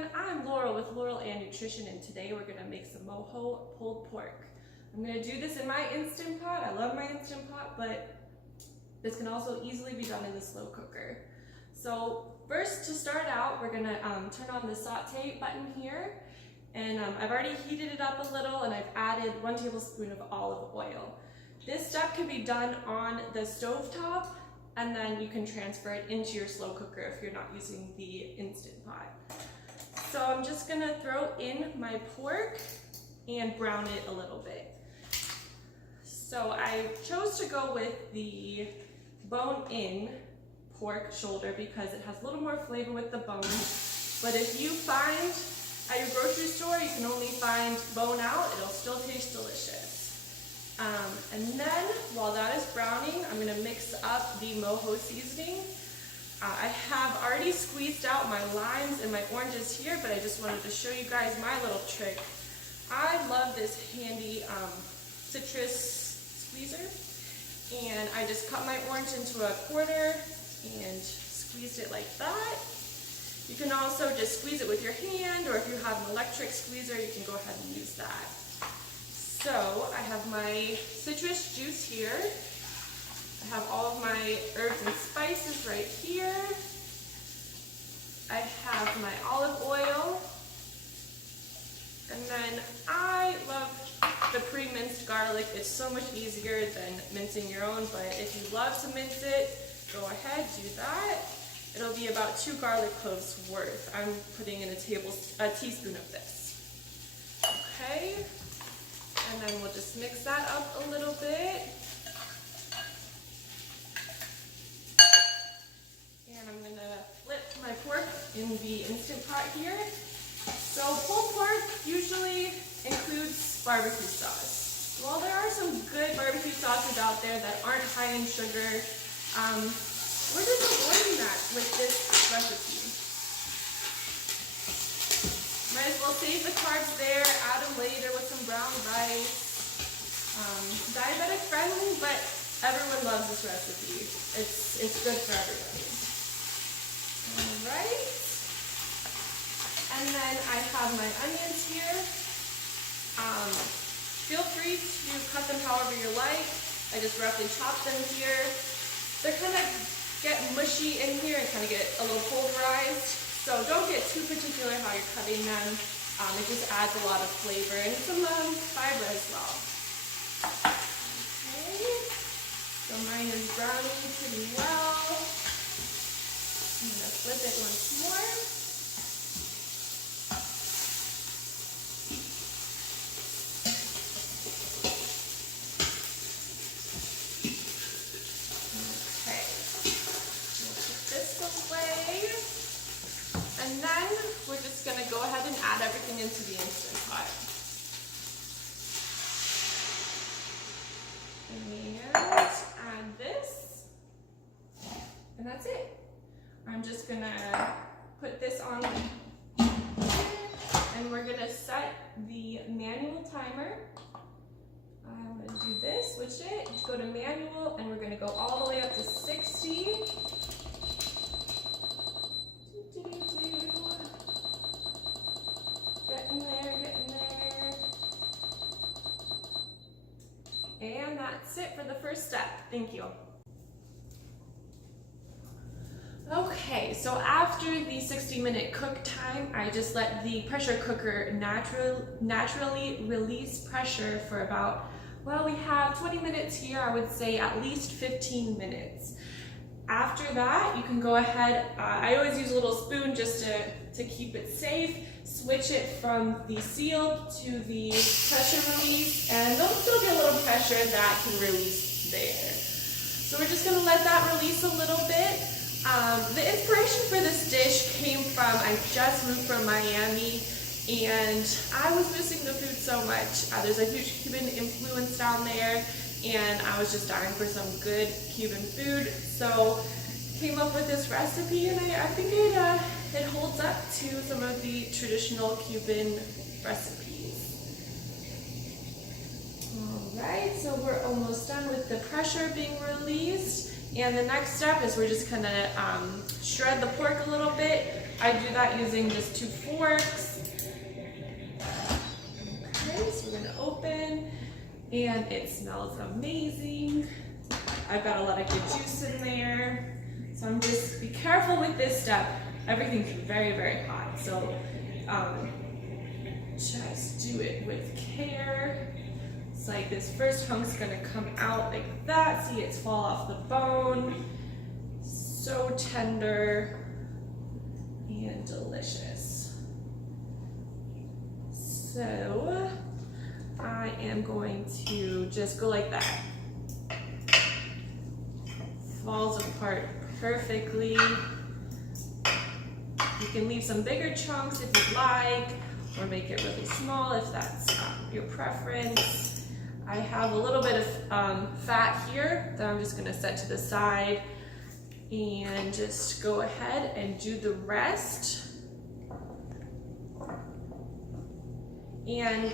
everyone, I'm Laurel with Laurel and Nutrition, and today we're going to make some Mojo pulled pork. I'm going to do this in my Instant Pot. I love my Instant Pot, but this can also easily be done in the slow cooker. So first, to start out, we're going to turn on the saute button here, and I've already heated it up a little, and I've added 1 tablespoon of olive oil. This step can be done on the stove top, and then you can transfer it into your slow cooker if you're not using the Instant Pot. So I'm just gonna throw in my pork and brown it a little bit. So I chose to go with the bone-in pork shoulder because it has a little more flavor with the bone. But if you find at your grocery store you can only find bone out, it'll still taste delicious. And then, while that is browning, I'm going to mix up the Mojo seasoning. I have already squeezed out my limes and my oranges here, but I just wanted to show you guys my little trick. I love this handy citrus squeezer, and I just cut my orange into a quarter and squeezed it like that. You can also just squeeze it with your hand, or if you have an electric squeezer, you can go ahead and use that. So I have my citrus juice here. I have all of my herbs and spices right here. I have my olive oil. And then I love the pre-minced garlic. It's so much easier than mincing your own, but if you love to mince it, go ahead, do that. It'll be about 2 garlic cloves worth. I'm putting in a teaspoon of this. Okay. And then we'll just mix that up a little bit. And I'm going to flip my pork in the Instant Pot here. So pulled pork usually includes barbecue sauce. While there are some good barbecue sauces out there that aren't high in sugar, we're just avoiding that with this recipe. Might as well save the carbs there, add them later with some brown rice. Diabetic friendly, but everyone loves this recipe. It's good for everybody. Alright. And then I have my onions here. Feel free to cut them however you like. I just roughly chop them here. They kind of get mushy in here and kind of get a little pulverized. So don't get too particular how you're cutting them. It just adds a lot of flavor and some fiber as well. Okay, so mine is browning pretty well. I'm going to flip it once more. Okay, we'll put this away. And then we're just going to go ahead and add everything into the Instant Pot. And add this. And that's it. I'm just going to put this on and we're going to set the manual timer. I'm going to do this, switch it, go to manual, and we're going to go all the way up to 60. Getting there. And that's it for the first step. Thank you. Okay, so after the 60-minute cook time, I just let the pressure cooker naturally release pressure for about, well, we have 20 minutes here. I would say at least 15 minutes. After that, you can go ahead, I always use a little spoon just to keep it safe, switch it from the sealed to the pressure release, and there'll still be a little pressure that can release there. So we're just gonna let that release a little bit. The inspiration for this dish came from, I just moved from Miami, and I was missing the food so much. There's a huge Cuban influence down there, and I was just dying for some good Cuban food, so came up with this recipe, and I think it holds up to some of the traditional Cuban recipes. Alright, so we're almost done with the pressure being released, And the next step is we're just gonna shred the pork a little bit. I do that using just 2 forks. Okay, so we're gonna open, and it smells amazing. I've got a lot of good juice in there. So I'm just, be careful with this step. Everything's very, very hot. So just do it with care. It's like this first hunk's gonna come out like that. See, it's fall off the bone. So tender and delicious. So I am going to just go like that. Falls apart perfectly. You can leave some bigger chunks if you'd like, or make it really small if that's your preference. I have a little bit of fat here that I'm just gonna set to the side, and just go ahead and do the rest. And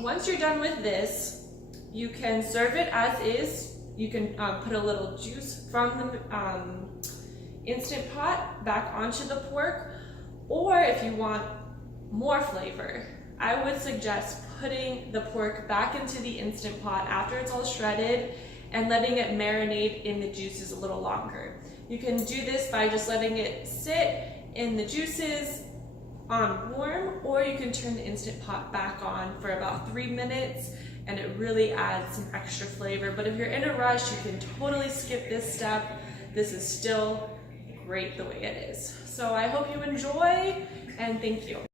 once you're done with this, you can serve it as is. You can put a little juice from the Instant Pot back onto the pork, or if you want more flavor, I would suggest putting the pork back into the Instant Pot after it's all shredded and letting it marinate in the juices a little longer. You can do this by just letting it sit in the juices on warm, or you can turn the Instant Pot back on for about 3 minutes, and it really adds some extra flavor. But if you're in a rush, you can totally skip this step. This is still great the way it is. So I hope you enjoy, and thank you.